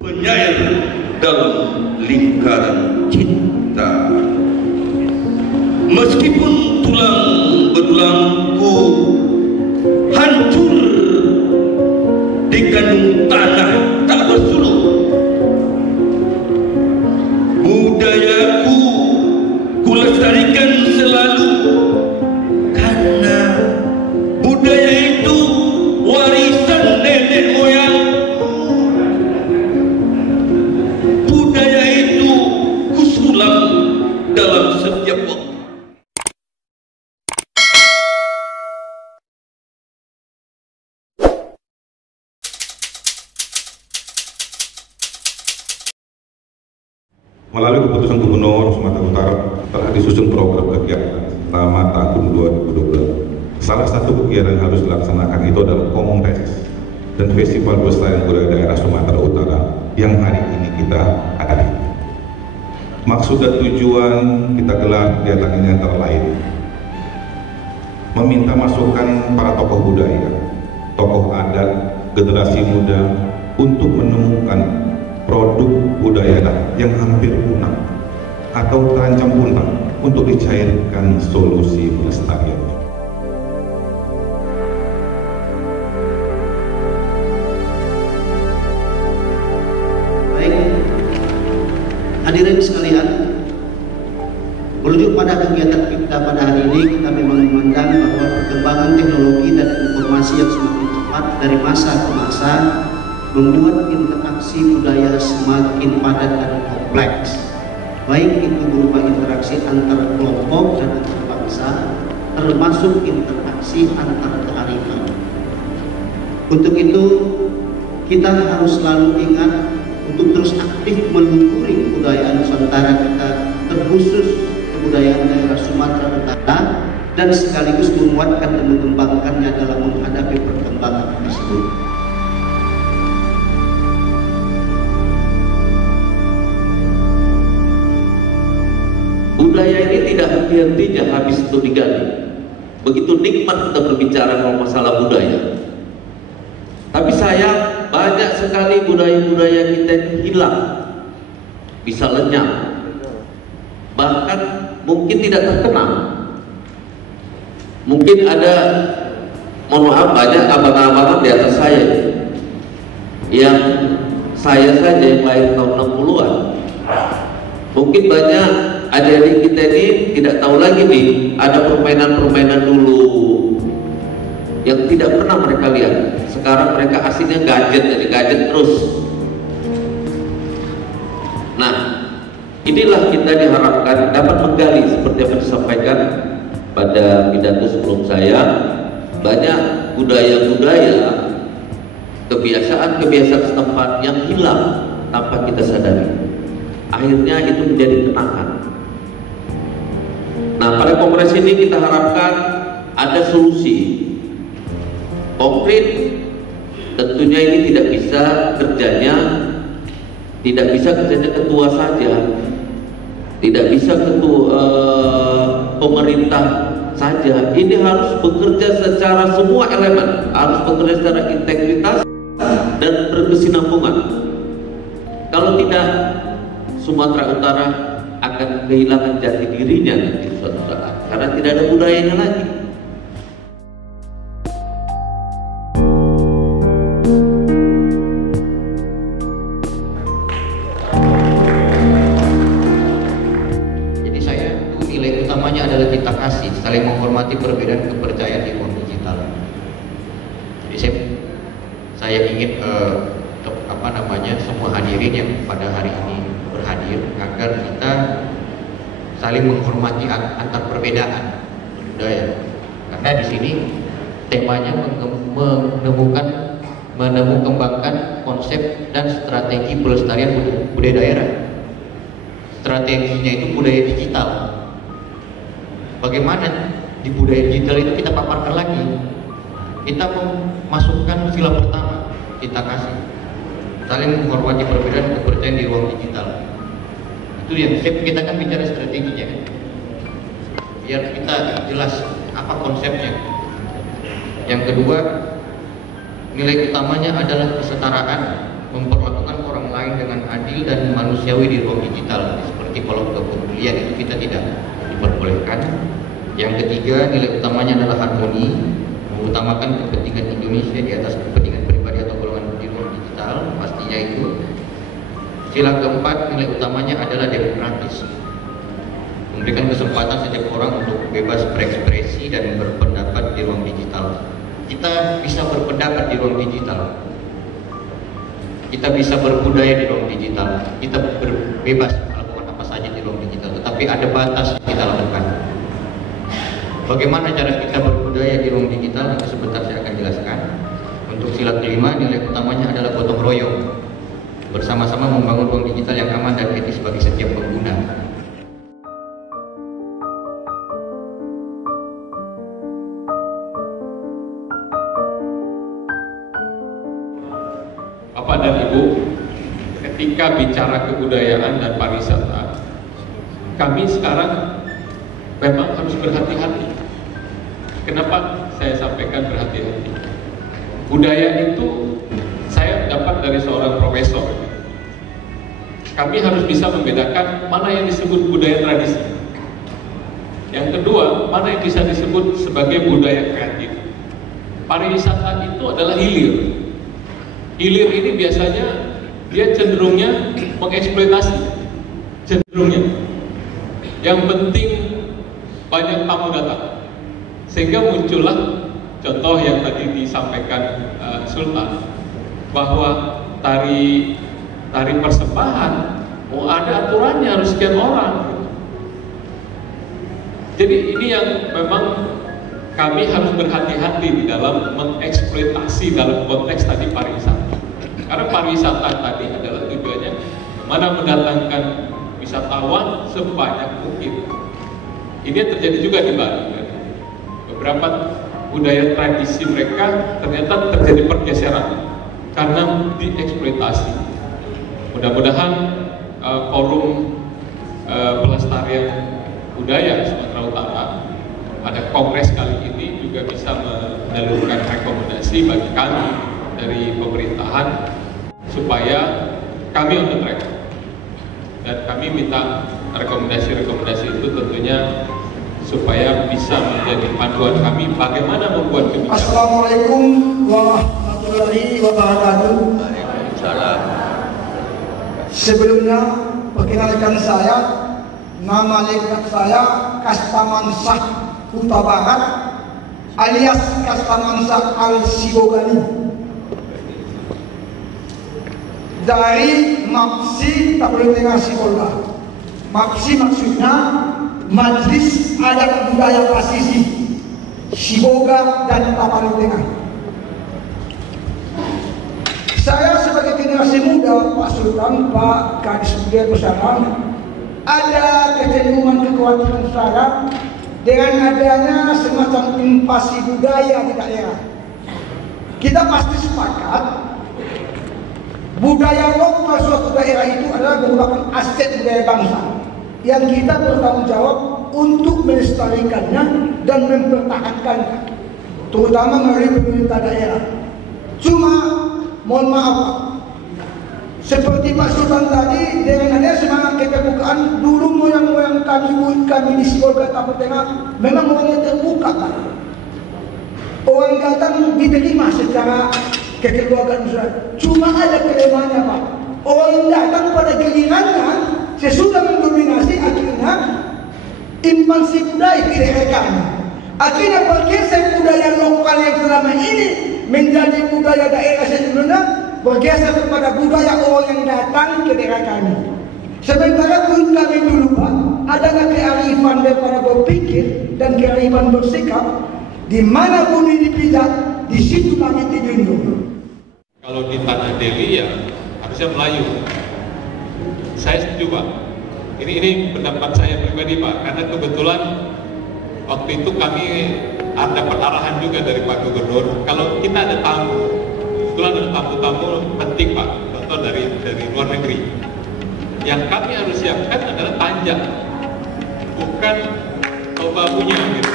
penyair dalam lingkaran cinta. Meskipun tulang berulangku hancur di kandung tanah tak bersuluk, budayaku kulestarikan selalu, karena budaya itu warisan nenek moyang. Budaya itu kusulam dalam setiap waktu. Melalui keputusan Gubernur Sumatera Utara telah disusun program kegiatan selama tahun 2012. Salah satu kegiatan yang harus dilaksanakan itu adalah Kongres dan Festival Pelestarian Budaya Daerah Sumatera Utara yang hari ini kita hadiri. Maksud dan tujuan kita gelar kegiatan ini antara lain meminta masukan para tokoh budaya, tokoh adat, generasi muda untuk menemukan produk budaya yang hampir punah atau terancam punah untuk dicairkan solusi pelestarian. Baik, hadirin sekalian, merujuk pada kegiatan kita pada hari ini, kita memang memandang bahwa perkembangan teknologi dan informasi yang semakin cepat dari masa ke masa membuat interaksi budaya semakin padat dan kompleks, baik itu berupa interaksi antar kelompok dan antar bangsa, termasuk interaksi antar kearifan. Untuk itu kita harus selalu ingat untuk terus aktif melukuri budaya Nusantara kita, terkhusus kebudayaan daerah Sumatera Utara, dan sekaligus menguatkan dan mengembangkannya dalam menghadapi perkembangan tersebut. Budaya ini tidak henti-hentinya habis untuk digali. Begitu nikmat kita berbicara tentang masalah budaya. Tapi sayang, banyak sekali budaya-budaya kita ini hilang, bisa lenyap, bahkan mungkin tidak terkenal. Mungkin ada, mohon maaf, banyak abang-abangan di atas saya yang saya saja yang lahir tahun 60-an. Mungkin banyak adik-adik kita ini tidak tahu lagi nih, ada permainan-permainan dulu yang tidak pernah mereka lihat. Sekarang mereka aslinya gadget, jadi gadget terus. Nah, inilah kita diharapkan dapat menggali seperti yang disampaikan pada pidato sebelum saya. Banyak budaya-budaya, kebiasaan-kebiasaan setempat yang hilang tanpa kita sadari. Akhirnya itu menjadi kenangan. Nah, pada kongres ini kita harapkan ada solusi konkret. Tentunya ini tidak bisa kerjanya ketua saja, tidak bisa ketua pemerintah saja. Ini harus bekerja secara semua elemen, harus bekerja secara integritas dan berkesinambungan. Kalau tidak, Sumatera Utara akan kehilangan jati dirinya nanti suatu saat, karena tidak ada budayanya lagi. Jadi saya itu nilai utamanya adalah cinta kasih, saling menghormati perbedaan kepercayaan di ruang digital. Jadi saya ingin semua hadirin yang pada hari ini berhadir agar kita saling menghormati antar perbedaan budaya. Karena di sini temanya mengembangkan konsep dan strategi pelestarian budaya daerah. Strateginya itu budaya digital. Bagaimana di budaya digital itu kita paparkan lagi? Kita memasukkan sila pertama, cinta kasih, saling menghormati perbedaan kepercayaan di ruang digital. Itu yang kita kan bicara strateginya kan, biar kita jelas apa konsepnya. Yang kedua, nilai utamanya adalah kesetaraan, memperlakukan orang lain bermain dengan adil dan manusiawi di ruang digital, seperti kolom kepedulian itu kita tidak diperbolehkan. Yang ketiga, nilai utamanya adalah harmoni, mengutamakan kepentingan Indonesia di atas kepentingan pribadi atau golongan di ruang digital, pastinya itu. Sila keempat, nilai utamanya adalah demokratis, memberikan kesempatan setiap orang untuk bebas berekspresi dan berpendapat di ruang digital. Kita bisa berpendapat di ruang digital, kita bisa berbudaya di ruang digital, kita bebas melakukan apa saja di ruang digital, tetapi ada batas yang kita lakukan. Bagaimana cara kita berbudaya di ruang digital? Nanti sebentar saya akan jelaskan. Untuk sila kelima, nilai utamanya adalah gotong royong, bersama-sama membangun ruang digital yang aman dan etis bagi setiap pengguna. Bapak dan Ibu, ketika bicara kebudayaan dan pariwisata, kami sekarang memang harus berhati-hati. Kenapa saya sampaikan berhati-hati? Budaya itu saya dapat dari seorang profesor. Kami harus bisa membedakan mana yang disebut budaya tradisi. Yang kedua, mana yang bisa disebut sebagai budaya kreatif. Pariwisata itu adalah hilir. Hilir ini biasanya dia cenderungnya mengeksploitasi, cenderungnya. Yang penting banyak tamu datang, sehingga muncullah contoh yang tadi disampaikan Sultan, bahwa tari persembahan, ada aturannya, harus sekian orang. Jadi ini yang memang kami harus berhati-hati di dalam mengeksploitasi dalam konteks tadi pariwisata. Karena pariwisata tadi adalah tujuannya mana mendatangkan wisatawan sebanyak mungkin. Ini yang terjadi juga di Bali. Beberapa budaya tradisi mereka ternyata terjadi pergeseran karena dieksploitasi. Mudah-mudahan forum pelestarian budaya Sumatera Utara pada kongres kali ini juga bisa menelurkan rekomendasi bagi kami dari pemerintahan supaya kami on the track, dan kami minta rekomendasi-rekomendasi itu tentunya supaya bisa menjadi panduan kami bagaimana membuat kebijakan. Assalamualaikum warahmatullahi wabarakatuh. Sebelumnya perkenalkan saya, nama lengkap saya Kastamansah Huta Barat alias Kastamansah Al-Sibogani dari MAPSI Tapanuli Sibolga. MAPSI maksudnya Majelis Adat Budaya Pasisi Sibolga dan Tapanuli Tengah. Saya sebagai generasi muda, Pak Sultan, Pak Kadis Budaya Bersama, ada kecenderungan kekhawatiran saya dengan adanya semacam invasi budaya di daerah. Kita pasti sepakat budaya lokal suatu daerah itu adalah merupakan aset budaya bangsa yang kita bertanggung jawab untuk melestarikannya dan mempertahankannya, terutama melalui pemerintah daerah. Cuma mohon maaf Pak, seperti Pak Sultan tadi, dengan adanya semangat keterbukaan, dulu moyang-moyang kami di Sibolga Tapanuli Tengah memang orangnya terbuka Pak. Orang datang diterima secara kekeluargaan besar. Cuma ada kelemahannya Pak, orang yang datang pada gilirannya sesudah mendominasi, akhirnya invasi budaya direkam. Akhirnya bergeser budaya lokal yang selama ini menjadi budaya daerah sebelumnya, bergeser kepada budaya orang yang datang ke daerah kami. Sementara pun kami dulu Pak, adanya kearifan daripada berpikir dan kearifan bersikap, di mana bumi dipijak, di situ langit dijunjung. Kalau di Tanah Deli ya harusnya Melayu. Saya setuju Pak. Ini pendapat saya pribadi Pak, karena kebetulan waktu itu kami dapat arahan juga dari Pak Gubernur. Kalau kita ada tamu, kebetulan ada tamu-tamu penting Pak, contoh dari luar negeri. Yang kami harus siapkan adalah tanjak, bukan babunya gitu.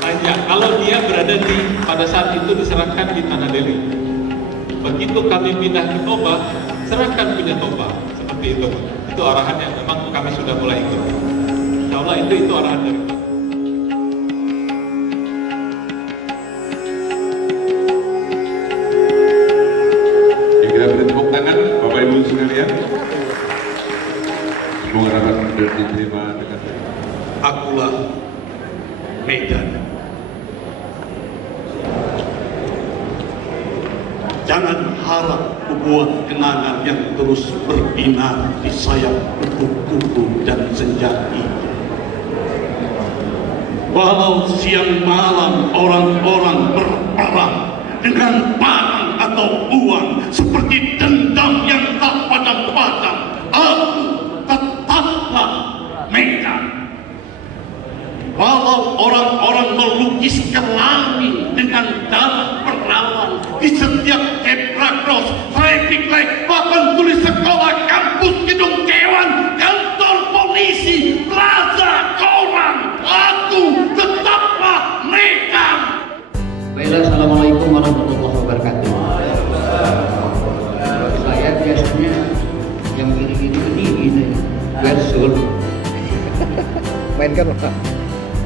Tanjak. Kalau dia berada pada saat itu diserahkan di Tanah Deli. Begitu kami pindah ke Toba, serahkan punya Toba, seperti itu. Itu arahan yang memang kami sudah mulai ikut. Insya Allah itu arahan dari kami. Kita beri tepuk tangan, Bapak Ibu sekalian. Semoga dapat diterima dengan baik. Akulah Medan. Jangan harap membuat kenangan yang terus berbinar di sayap kuku-kuku dan senjati. Walau siang malam orang-orang berperang dengan parang atau uang seperti dendam yang tak padam-padam, aku tetaplah Medan. Walau orang-orang melukis kelamin dengan darah perawan di setiap zebra cross, traffic light, papan tulis sekolah, kampus, gedung dewan, kantor polisi, plaza, koran, aku tetaplah Medan. Baiklah, assalamualaikum warahmatullahi wabarakatuh. Saya biasanya yang gini-gini Versul. Mainkan Pak.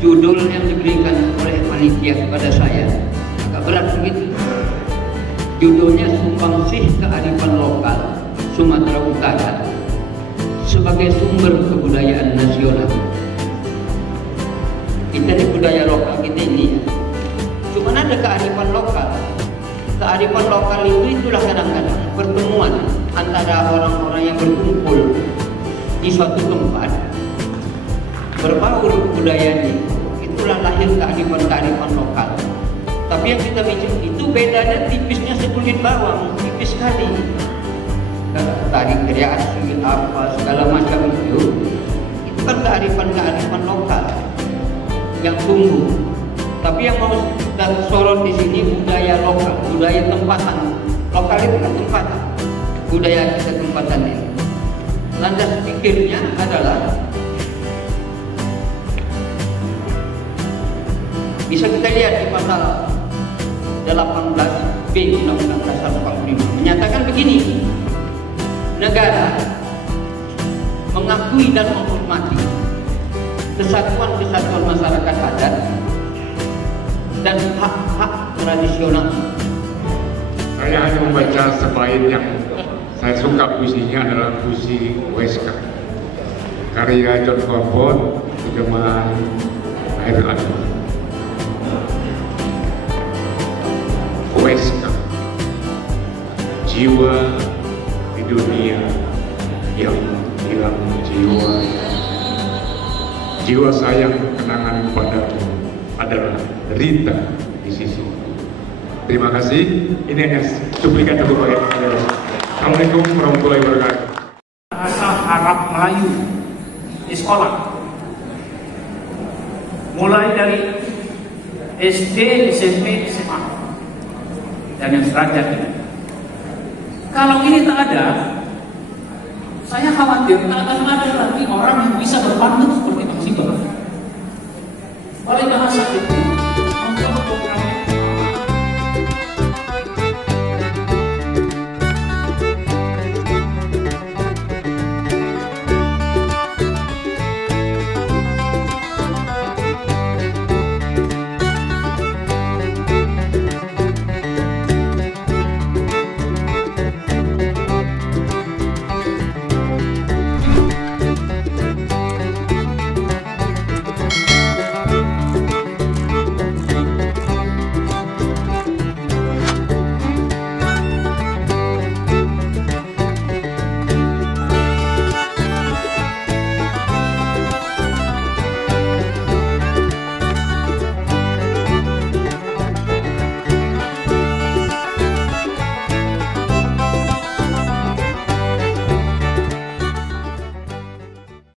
Judul yang diberikan oleh panitia kepada saya agak berat begitu. Judulnya Sumbangsih Kearifan Lokal Sumatera Utara sebagai sumber kebudayaan nasional. Kita di budaya lokal kita ini, cuma ada kearifan lokal. Kearifan lokal itulah kadang-kadang pertemuan antara orang-orang yang berkumpul di suatu tempat, berbaur budayanya. Itulah lahir kearifan-kearifan lokal. Tapi yang kita bicara itu bedanya tipisnya sekulit bawang, tipis sekali. Tari kreasi apa segala macam itu kan kearifan-kearifan lokal yang tumbuh. Tapi yang mau kita sorot di sini budaya lokal, budaya tempatan. Lokal itu kan tempatan, budaya kita tempatan ini. Landas pikirnya adalah bisa kita lihat di pasal 18B Undang-Undang Dasar 45 menyatakan begini: negara mengakui dan menghormati kesatuan-kesatuan masyarakat adat dan hak-hak tradisional. Saya hanya membaca sebait yang saya suka, puisinya adalah puisi Weska karya John Corbett, terjemahan Hairil Anwar. Weska, jiwa di dunia yang hilang jiwa sayang kenangan padamu adalah derita di sisi. Terima kasih. Ini hanya cuplikan dari bagian saya. Assalamualaikum warahmatullahi wabarakatuh. Bahasa Arab Melayu di sekolah, mulai dari SD, SMP, SMA dan yang sederajat. Kalau ini tak ada, saya khawatir tak akan ada lagi orang yang bisa berpantun seperti Bang Sibar. Oleh bahasa itu